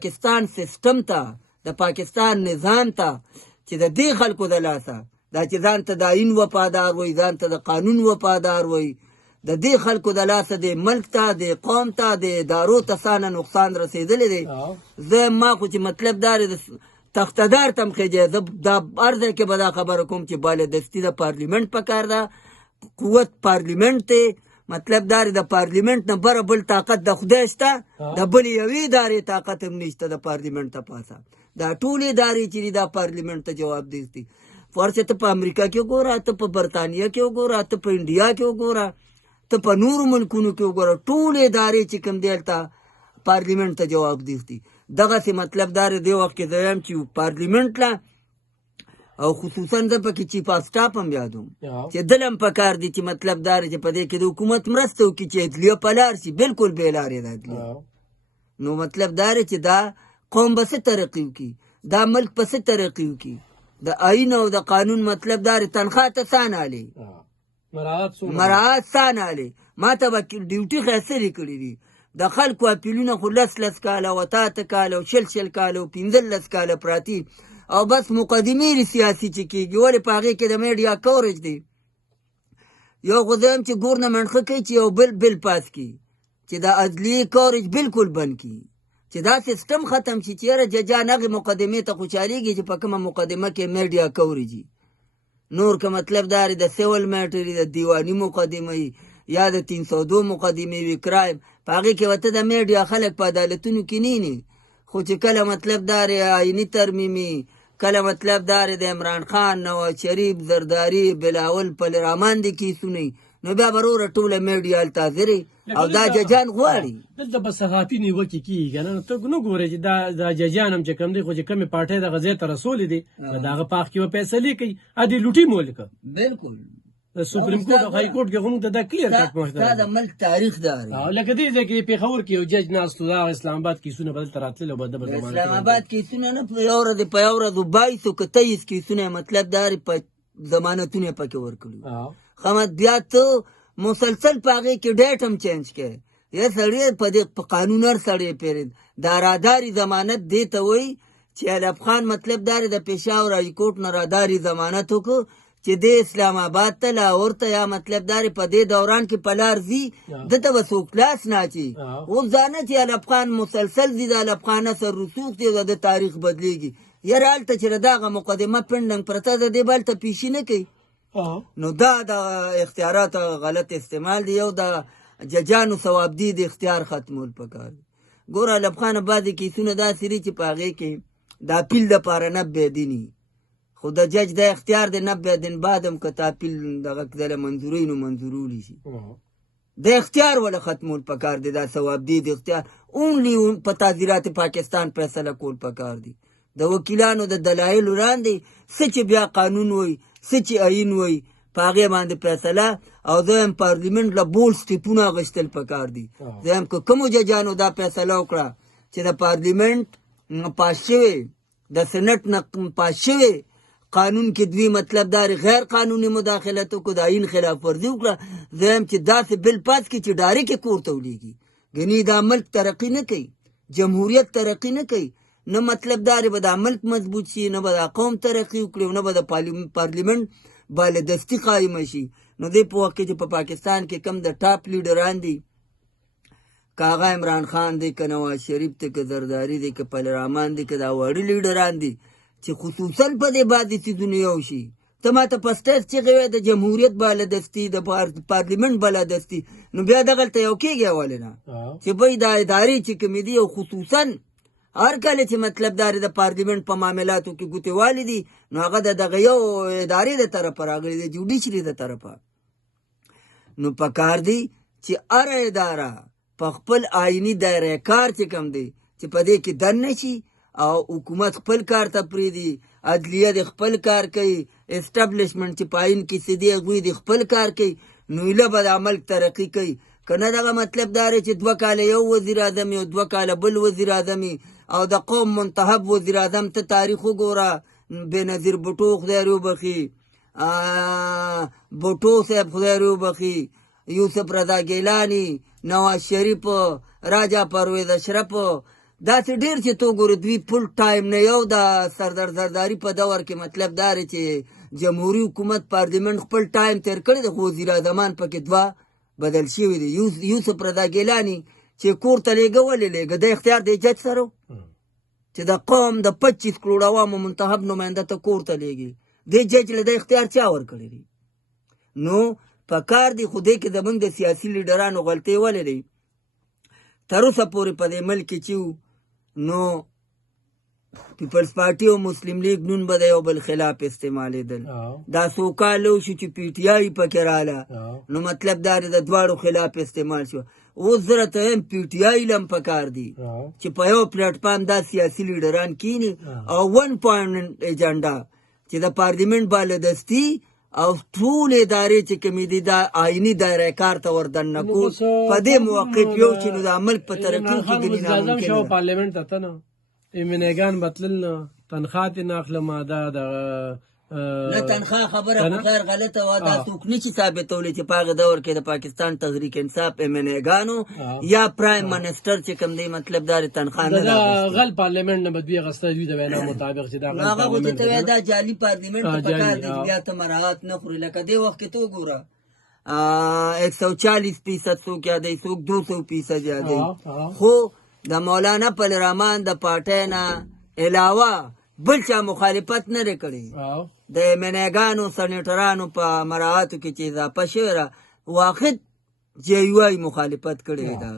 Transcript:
پاکستان سیستم ته د پاکستان نظام ته چې د دې خلکو د لاسه دا چې ځان ته د آیین وفادار وي ځان ته د قانون وفادار وي د دې خلکو د لاسه د ملک ته د قوم ته د ادارو ته څانه نقصان رسېدلی دی زه ما خو چې مطلب دا دی تختدار تم خېجی زه دا هر ځای کې به دا خبره کوم چې بالادستي د پارلیمنټ پکار ده قوت پارلیمنٹ ته مطلب دا د پارلیمنٹ نه بره بل طاقت د خدای شته د بل یوې ادارې طاقت هم نشته د پارلیمنٹ ته پاسه دا ټولې ادارې چې دا پارلیمنٹ ته جواب دی فرض ته په امریکا کې وګوره ته په برطانیه کې وګوره ته په انډیا کې وګوره ته په نورو ملکونو کې وګوره ټولې ادارې چې کوم دی هلته پارلیمنٹ ته جواب دی دغسې مطلب دا دی وخت کې زه یم چې پارلیمنٹ له او خصوصا زه پکې چیف آف سټاف هم یادوم چې دل هم پکار دی چې مطلب دا چې په دې کې د حکومت مرسته وکړي چې عدلیه په لار شي بلکل بې لارې ده عدلیه نو مطلب دا چې دا قوم به څه ترقي وکړي دا ملک به څه ترقي وکړي د آیین او د قانون مطلب دا تنخواه ته څه نه هلې مراعات څه نه هلې ما ته به ډیوټي ښایسترې کړي دي د خلکو اپیلونه خو لس کاله او اته کاله او شل کاله او 15 کاله پراتی او بس مقدمې سیاسي چې کېږي ولې په هغې کې د میډیا کوریج دی یو خو زه یم چې ګورنمنټ ښه کوي چې یو بل پاس کړي چې د عدلیې کوریج بلکل بند کړي چې دا سیستم ختم شي چې یاره ججان هغې مقدمې ته خوشحالېږي چې په کومه مقدمه کې میډیا کوریج نور که مطلب دا د سیول میټر د دیواني مقدمه یا د 302 مقدمې وي کرایم په هغې کې ورته د میډیا خلک په عدالتونو کې نه خو چې کله مطلب دا آییني ترمیمي کله مطلب دا د عمران خان نواز شریف زرداری بلاول پلرامان دي کیسونه نو بیا به وروره ټوله میډیا هلته حاضرې او دا ججان غواړي دلته به صحافي نیوکې کېږي که نه ته نه ګورې چې دا ججان هم چې کوم دی خو چې کومې پارټۍ دغه ځای ته رسولې دي د هغه په حق کې به فیصلې کوي ادې لوټي مولکه بلکل سپریم کورټ او های کورټ کې خو موږ ته دا کلیر کټ پوښتنه دا د ملک تاریخ دی لکه دې ځای کې پېښور کې یو جج ناست و د اسلام آباد کیسونه به دلته راتلل او به ده به اسلام آباد کیسونه نه په یو ورځ په یو ورځ 22 که 23 کیسونه مطلب دا په ضمانتونه پکې ورکړي خمد بیا ته مسلسل په هغې کې ډیټ هم چینج کړي یا سړی په دې په قانون هر سړی پیرید دا راداري ضمانت دې ته وایي چې علب خان مطلب دا د پېښور های کورټ نه راداري ضمانت وکړو چې د اسلام آباد ته لاهور ته یا مطلب دا په دې دوران کې په لار ځي دته به څوک لاس نه اچي اوس دا نه چې علب خان مسلسل ځي د علب خان اثر رسوخ دی د تاریخ بدلیږي یاره هلته چې دغه مقدمه پنډنګ پرته ده دې به هلته پیشي نه کوي نو دا د اختیارات غلط استعمال دی یو د ججانو ثوابدي د اختیار ختمول پکار ګوره علب خان بعضې کیسونه داسې دي چې په هغې کې د اپیل دپاره 90 دیني خو د جج د اختیار د 90 دن بعد هم که ته اپیل دغه کدله منظوروي نو منظورولی شي د اختیار ولا ختمول پکار دی دا ثوابدي د اختیار اونلی په تعزیرات پاکستان فیصله کول پکار دی د وکیلانو د دلایل وړاندې څه چې بیا قانون وایي څه چې آیین وایي په هغې باندې فیصله او دویم پارلیمنټ له بول سټیپونه اخیستل پکار دي دویم که کومو ججانو دا فیصله وکړه چې د پارلیمنټ پاس شوی د سنټ نه پاس شوی قانون کې دوی مطلب دا غیر قانوني مداخلت وکړو د آیین خلاف ورزي وکړه دویم چې داسې بل پاس کړي چې ډایرکټ یې کور ته ولیږي ګنې دا ملک ترقي نه کوي جمهوریت ترقي نه کوي نه مطلب دا به دا ملک مضبوط شي نه به دا قوم ترقي وکړي نه به د پارلیمنټ بالادستي قایمه شي نو دې په وخت کې چې په پاکستان کې کم د ټاپ لیډران دي که هغه عمران خان دی که نواز شریف دی که زرداري دی که پلرامان دی که دا واړه لیډران دي چې خصوصا په دې باندې څیزونه یو شي ته ما ته په سټیج چغې وایې د جمهوریت بالادستي د پارلیمنټ بالادستي نو بیا دغلته یو کېږي ولې نه چې بای دا ادارې چې کومې دي او خصوصا هر کله چې مطلب دا د پارلیمنټ په معاملاتو کې ګوتېوالې دي نو هغه د دغه یو ادارې د طرفه راغلي د جوډیشري د طرفه نو پکار دی چې هره اداره په خپل آییني دایره کار چې کوم دی چې په دې کې دننه شي او حکومت خپل کار ته پرېږدي عدلیه د خپل کار کوي اسټابلیشمنټ چې په آیین کې څه دي هغوی د خپل کار کوي نو ایله به د ملک ترقي کوي که نه دغه مطلب دا دی چې 2 کاله یو وزیر اعظم او 2 کاله بل وزیر اعظم او د قوم منتخب وزیر اعظم ته تاریخ وګوره بېنظیر بوټو خدای وبخي بوټو صاحب خدای وبخي یوسف رضا ګیلاني نواز شریف راجا پرویز اشرف داسې ډېر چې تو ګورې دوی فل ټایم نه یو د سردار زرداري په دور کې مطلب دا دی چې جمهوري حکومت پارلیمنت خپل ټایم تیر کړی دی خو وزیر اعظمان پکې دوه بدل شوي دي یوسف رضا ګیلاني چې کور ته لېږه ولې لېږه د اختیار د جج سره چې د قوم د 25 کروڑ عوامو منتخب نماینده ته کور ته لېږي دې جج له د اختیار چا ورکړی دی نو په کار دی خو دې کې زموږ د سیاسي لیډرانو غلطۍ ولې دی تر اوسه پورې په دې ملک کې چې نو پیپلز پارټي او مسلم لیگ نون به د یو بل خلاف استعمالېدل دا څو کاله وشو چې پی ټي آی پکې راله نو مطلب دا دی د دواړو خلاف استعمال شو اوس زه راته وایم پی ټي آی له هم پکار دي چې په یو پلیټفارم دا سیاسي لیډران کیني او 1 پوینټ ایجنډا چې د پارلیمنت بالادستي او ټول ادارې چې کومې دي دا آئیني دایره کار ته وردننه کو په دې موقف یو چې نو د ملک په ترقي کې ګڼي ناممکن ده پارلیمنت ته نه ایمنګان بتلل نه تنخواه ترې نه اخلم دا نه تنخواه خبره خو خیر غلطه وه دا څوک نشي ثابتولی چې په هغه دور کې د پاکستان تحریک انصاف MNA-ګانو یا پرایم منسټر چې کوم دی مطلب دا تنخواه نه دا غل پارلیمنٹ نه به دوی اخیسته دوی د وینا مطابق چې دا غل هغه خو چې ته وایې دا جعلي پارلیمنټ په کار دی بیا ته مراعات نه خوري لکه دې وخت کې ته وګوره 140% څوک یادوي څوک 200% یادوي خو د مولانا پل رحمان د پارټۍ نه علاوه بل چا مخالفت نه دی کړی د MNA-ګانو سنیټرانو په مراعاتو کې چې اضافه شوې ده واخد JUI مخالفت کړی دی